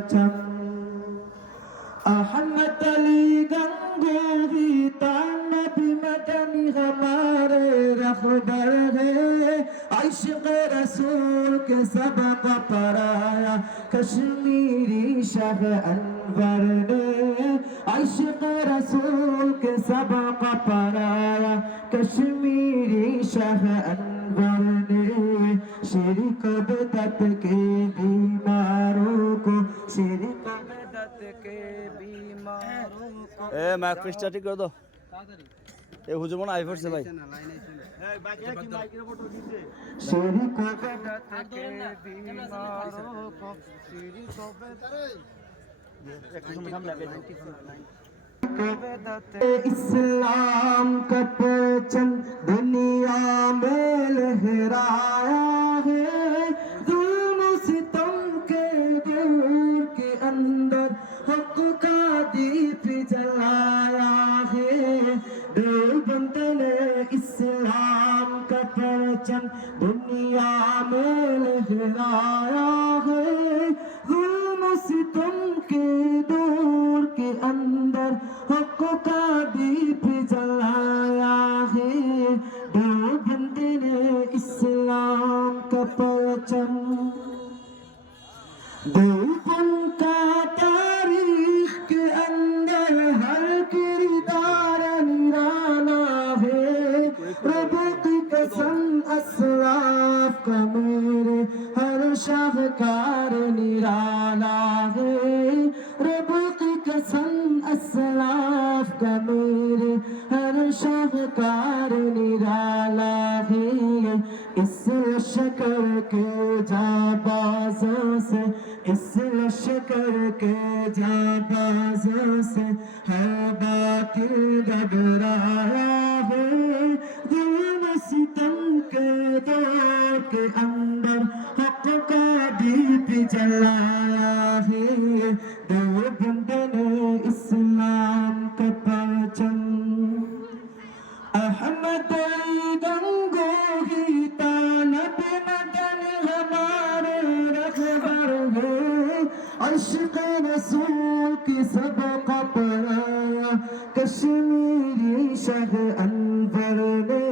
परचम अहमद अली गंगोही तानबी मदनी हमारे रहबर है इश्क़ रसूल के सबक पराया कश्मीरी शाह अनवर ने इश्क़ रसूल के सबक पराया कश्मीरी शाह अनवर ने शिरक बिदअत के बीमारों को शिरक बिदअत के बीमारों को ए माइक फिस्टा ठीक कर दो ए हुजूर मन आई पड़ছে ভাই शिरक बिदअत के बीमारों को शिरक बिदअत इस्लाम का परचम दुनिया में लहराया है जुल्म सितम के दूर के अंदर हक का दीप जलाया है देवबंद ने इस्लाम का परचम दुनिया में लहराया है जुल्म सितम के दूर के अंदर हक का दीप जलाया है देवबंद ने इस्लाम का परचम देवबंद का तारीख के अंदर हर किरदार निराला है रब की कसम असलाफ का मेरे हर शाहकार निराला है रब की कसम असलाफ का मेरे हर शाहकार निराला है इस लश्कर के जाबाजों से इस लश्कर के जाबाजों से हर बातिल घबराया है जुल्म सितम के दौर के अंदर हक का दीप जलाया है देवबंद ने इस्लाम का परचम अहमद अली गंगोही तानब मदन हमारे रहबर है इश्क़ रसूल की सबक पराया कश्मीरी शाह अनवर ने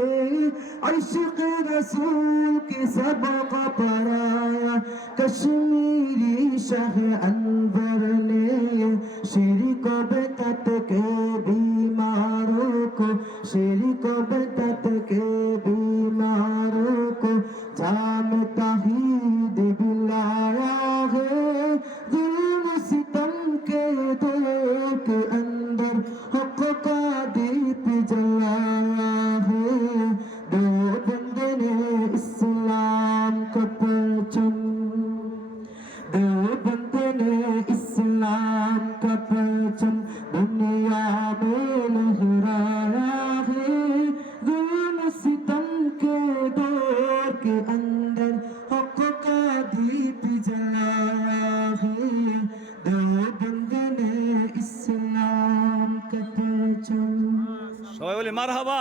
इश्क़ रसूल की सबक पराया कश्मीरी शाह अनवर ने शिरक बिदअत के बीमारों को शिरक बिदअत के बीमारों को जाम तौहीद दिलाया है जुल्म सितम के दौर के अंदर हक का दीप जलाया है देवबंद ने इस्लाम का परचम देवबंद ने इस्लाम का परचम दुनिया में लहराया है जुल्म सितम के दौर के अंदर हक का दीप जलाया है देवबंद ने इस्लाम का परचम সবাই বলি মারহাবা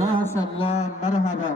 माशाअल्लाह मरहबा।